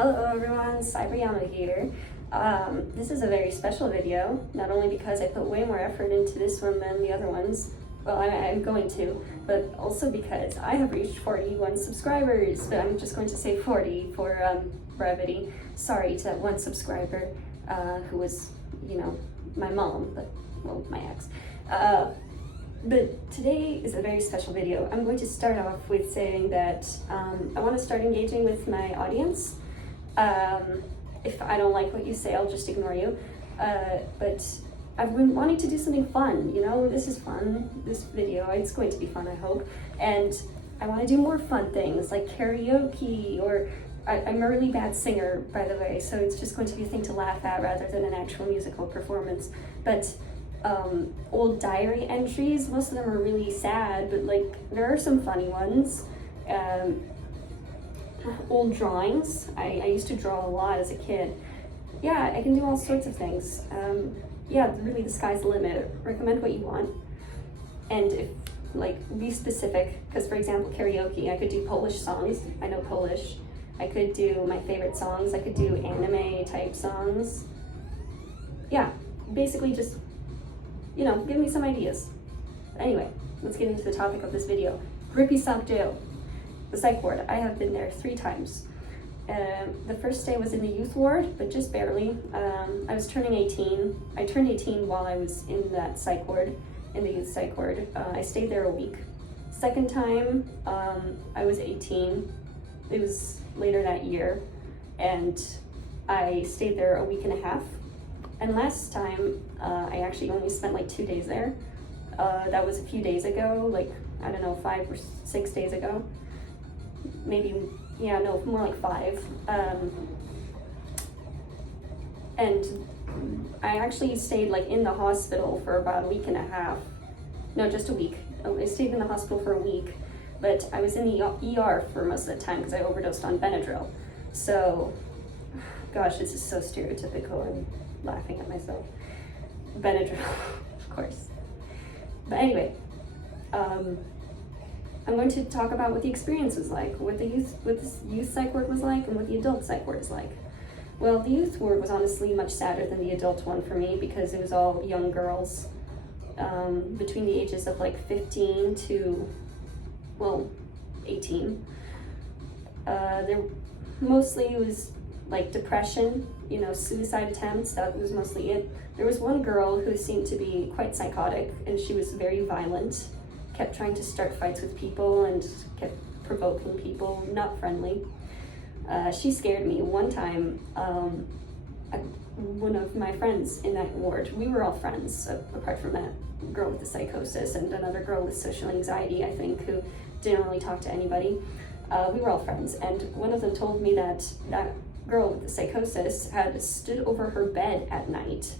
Hello everyone, SUB SPECIAL here. This is a very special video, not only because I put way more effort into this one than the other ones, well I'm going to, but also because I have reached 41 subscribers, but I'm just going to say 40 for brevity. Sorry to that one subscriber who was, my mom, but, well, my ex. But today is a very special video. I'm going to start off with saying that I want to start engaging with my audience. If I don't like what you say, I'll just ignore you. But I've been wanting to do something fun, this is fun, this video, it's going to be fun, I hope. And I want to do more fun things like karaoke, or I'm a really bad singer, by the way, so it's just going to be a thing to laugh at rather than an actual musical performance. But old diary entries, most of them are really sad, but there are some funny ones. Old drawings, I used to draw a lot as a kid. Yeah, I can do all sorts of things. Yeah, really the sky's the limit. Recommend what you want. And if, be specific, because for example, karaoke, I could do Polish songs, I know Polish. I could do my favorite songs, I could do anime type songs. Yeah, basically just, give me some ideas. Anyway, let's get into the topic of this video. Grippy Psych Jail, the psych ward. I have been there 3 times. The first day was in the youth ward, but just barely. I was turning 18. I turned 18 while I was in that psych ward, in the youth psych ward. I stayed there a week. Second time, I was 18. It was later that year, and I stayed there a week and a half. And last time, I actually only spent 2 days there. That was a few days ago, I don't know, 5 or 6 days ago. Maybe, yeah, no, more like 5. And I actually stayed in the hospital for about a week and a half. No, just a week. I stayed in the hospital for a week, but I was in the ER for most of the time because I overdosed on Benadryl. So, gosh, this is so stereotypical. I'm laughing at myself. Benadryl, of course. But anyway, I'm going to talk about what the experience was like, what the youth psych ward was like, and what the adult psych ward is like. Well, the youth ward was honestly much sadder than the adult one for me because it was all young girls between the ages of 15 to, well, 18. Mostly it was depression, suicide attempts, that was mostly it. There was one girl who seemed to be quite psychotic, and she was very violent, kept trying to start fights with people and kept provoking people, not friendly. She scared me. One time, one of my friends in that ward, we were all friends, apart from that girl with the psychosis and another girl with social anxiety, I think, who didn't really talk to anybody. We were all friends, and one of them told me that that girl with the psychosis had stood over her bed at night,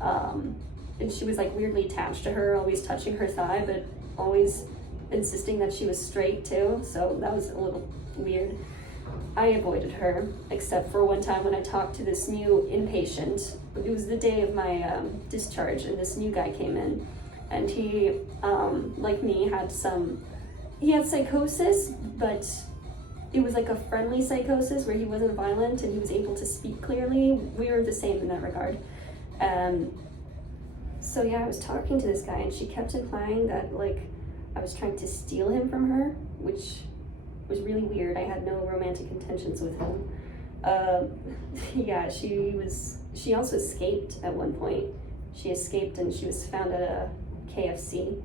and she was weirdly attached to her, always touching her thigh, but always insisting that she was straight too, so that was a little weird. I avoided her, except for one time when I talked to this new inpatient. It was the day of my discharge, and this new guy came in, and he, like me, had psychosis, but it was a friendly psychosis where he wasn't violent and he was able to speak clearly. We were the same in that regard. So yeah, I was talking to this guy and she kept implying that I was trying to steal him from her, which was really weird. I had no romantic intentions with him. Yeah, she also escaped at one point. She escaped and she was found at a KFC.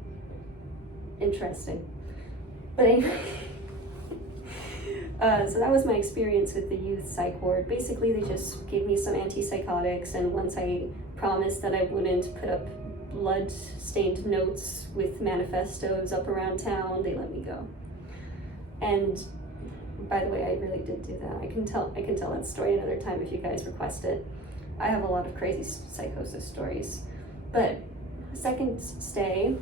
Interesting. But anyway, so that was my experience with the youth psych ward. Basically, they just gave me some antipsychotics, and once I promised that I wouldn't put up blood-stained notes with manifestos up around town, they let me go. And by the way, I really did do that. I can tell that story another time if you guys request it. I have a lot of crazy psychosis stories. But second stay,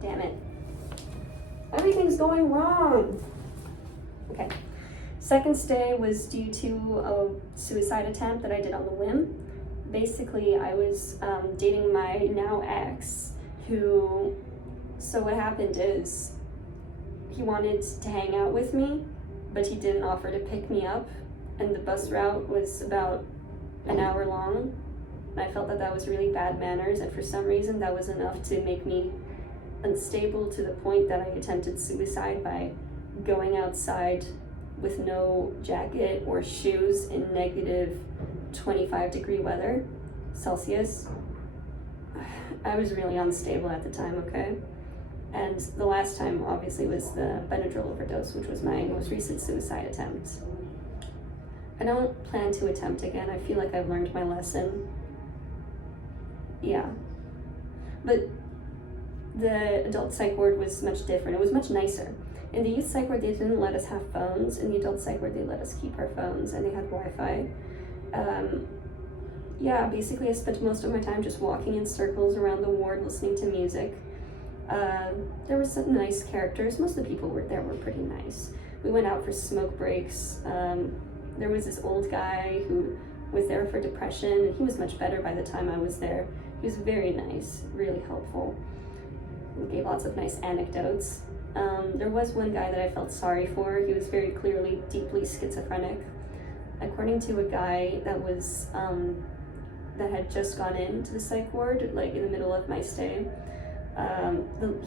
damn it. Everything's going wrong. Okay. Second stay was due to a suicide attempt that I did on the whim. Basically, I was dating my now ex, so what happened is he wanted to hang out with me, but he didn't offer to pick me up, and the bus route was about an hour long, and I felt that that was really bad manners, and for some reason that was enough to make me unstable to the point that I attempted suicide by going outside with no jacket or shoes in negative 25-degree weather Celsius. I was really unstable at the time, okay? And the last time, obviously, was the Benadryl overdose, which was my most recent suicide attempt. I don't plan to attempt again. I feel like I've learned my lesson. Yeah. But the adult psych ward was much different. It was much nicer. In the youth psych ward, they didn't let us have phones. In the adult psych ward, they let us keep our phones, and they had Wi-Fi. Yeah, basically I spent most of my time just walking in circles around the ward, listening to music. There were some nice characters. Most of the people there were pretty nice. We went out for smoke breaks. There was this old guy who was there for depression, and he was much better by the time I was there. He was very nice, really helpful. He gave lots of nice anecdotes. There was one guy that I felt sorry for. He was very clearly deeply schizophrenic. According to a guy that was that had just gone into the psych ward, like in the middle of my stay,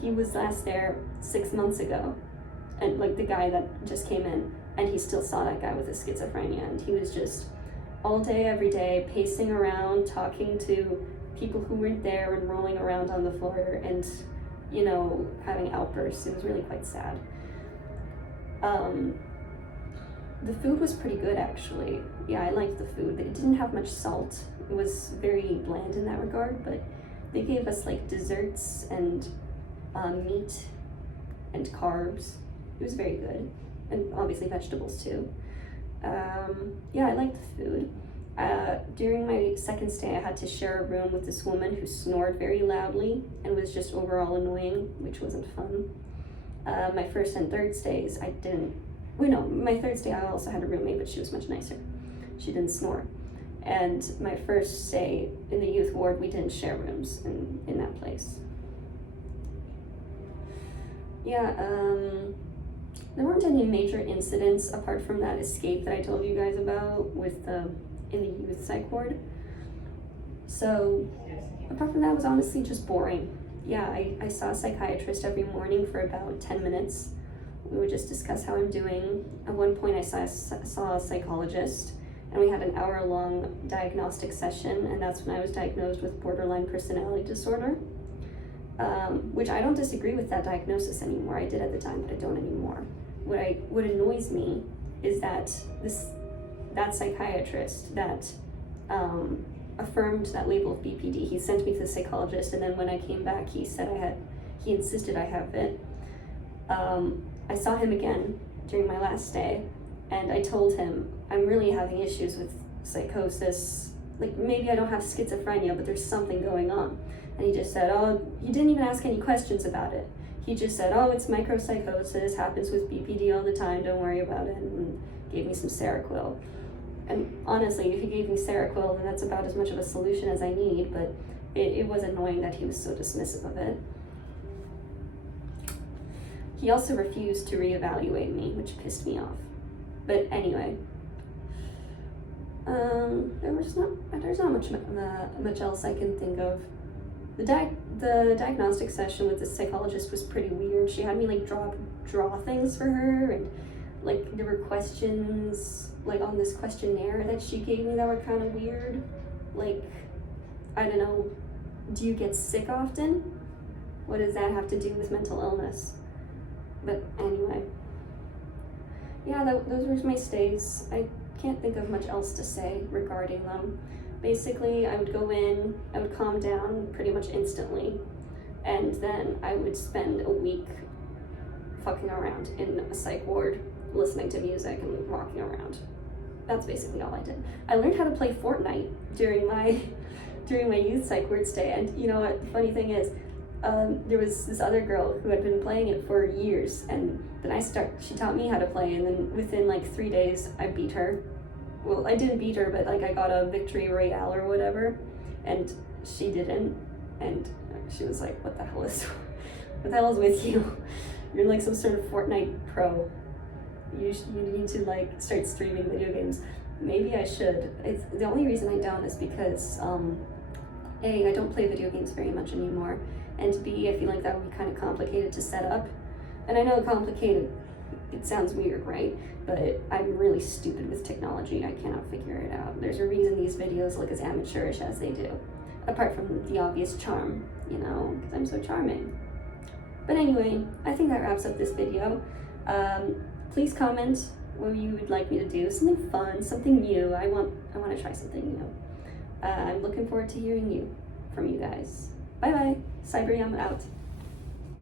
he was last there 6 months ago, and like the guy that just came in, and he still saw that guy with his schizophrenia, and he was just all day, every day, pacing around, talking to people who weren't there and rolling around on the floor and, you know, having outbursts. It was really quite sad. The food was pretty good, actually. Yeah, I liked the food. It didn't have much salt. It was very bland in that regard, but they gave us like desserts and meat and carbs. It was very good, and obviously vegetables too. Yeah, I liked the food. During my second stay, I had to share a room with this woman who snored very loudly and was just overall annoying, which wasn't fun. My first and third stays, my third stay I also had a roommate, but she was much nicer. She didn't snore. And my first stay in the youth ward, we didn't share rooms in that place. Yeah, there weren't any major incidents apart from that escape that I told you guys about with in the youth psych ward. So apart from that, it was honestly just boring. Yeah, I saw a psychiatrist every morning for about 10 minutes. We would just discuss how I'm doing. At one point I saw a psychologist, and we had an hour-long diagnostic session, and that's when I was diagnosed with borderline personality disorder, which I don't disagree with that diagnosis anymore. I did at the time, but I don't anymore. What annoys me is that that psychiatrist that affirmed that label of BPD, he sent me to the psychologist, and then when I came back, he insisted I have it. I saw him again during my last stay, and I told him, I'm really having issues with psychosis. Like, maybe I don't have schizophrenia, but there's something going on. And he just said, he didn't even ask any questions about it. He just said, it's micropsychosis, happens with BPD all the time, don't worry about it, and gave me some Seroquel. And honestly, if he gave me Seroquel, then that's about as much of a solution as I need, but it was annoying that he was so dismissive of it. He also refused to reevaluate me, which pissed me off. But anyway, there's not much else I can think of. The diagnostic session with the psychologist was pretty weird. She had me like draw things for her, and like there were questions like on this questionnaire that she gave me that were kind of weird. Like, I don't know, do you get sick often? What does that have to do with mental illness? But anyway, yeah, those were my stays. I can't think of much else to say regarding them. Basically, I would go in, I would calm down pretty much instantly, and then I would spend a week fucking around in a psych ward, listening to music and walking around. That's basically all I did. I learned how to play Fortnite during my youth psych ward stay, and you know what, the funny thing is, there was this other girl who had been playing it for years, and then she taught me how to play, and then within like 3 days I beat her. Well, I didn't beat her, but like I got a victory royale or whatever, and she didn't, and she was like, what the hell is with you? You're like some sort of Fortnite pro. you need to like start streaming video games. Maybe I should. It's the only reason I don't is because A, I don't play video games very much anymore, and B, I feel like that would be kind of complicated to set up. And I know complicated, it sounds weird, right? But I'm really stupid with technology. I cannot figure it out. There's a reason these videos look as amateurish as they do. Apart from the obvious charm, you know, because I'm so charming. But anyway, I think that wraps up this video. Please comment what you would like me to do. Something fun, something new. I want to try something new. I'm looking forward to hearing from you guys. Bye bye. Cyberyum out.